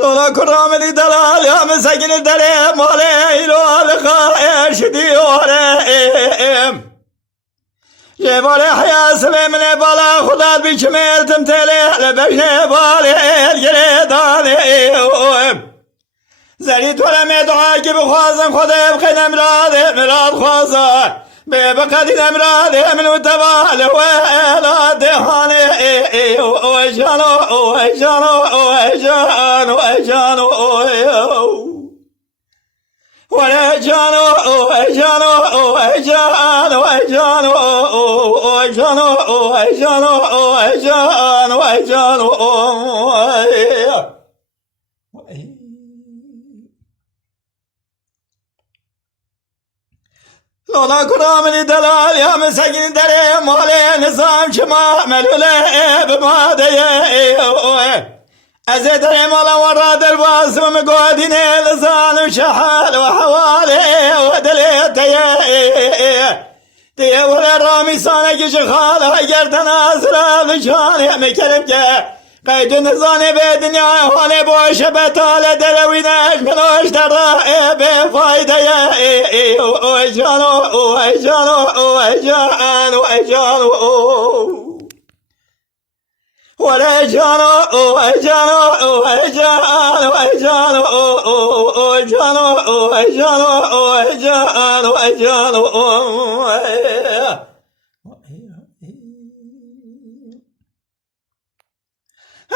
لولا كرامني دلال يا مسكين الدليل مالي لو الخير شدي وريم جبال حياة سبي من بالا خدا بيشمير تمثيلي لبشني بالي الجريداني زريت ولا مدعاك بخوازن خدا بخينا مراد خوازن بقدي مراد من وتبال ولا دهاني وجانو ولا جانو لولا كرامني دلال يا مسكين دري مالي نظام شما ملولي بمادي أزدري مالا وراد الباس ومقودين لسان شحال وحوالي ودليتي تي ولا رامي سانك شخال هجر تناصر لشاني مكرمك قيد نظاني بدنيا هاني بوش بتال درويناش منوش درائي بفايدة ولا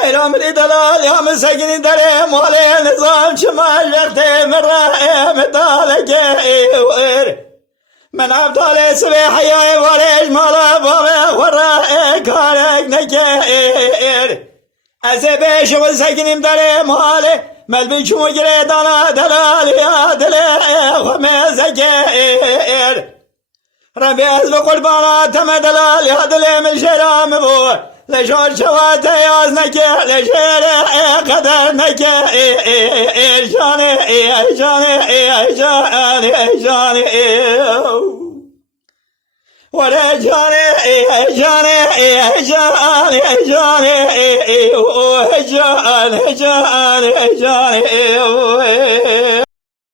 حيرام لي دلال يا مسكين دري مالي نظام شمال وقتي من رائم طالق من عبدالي سبيحي وريج مالا بابي ورائي كارك نكير أزبيش وسكين دري مالي ملبيش مجري دانا دلال يا دلي ومزكير ربي أزل قربانا تم دلال يا دلي من شرام بو لشور شوات يازنك لشير قدرنك جاني ولا جاني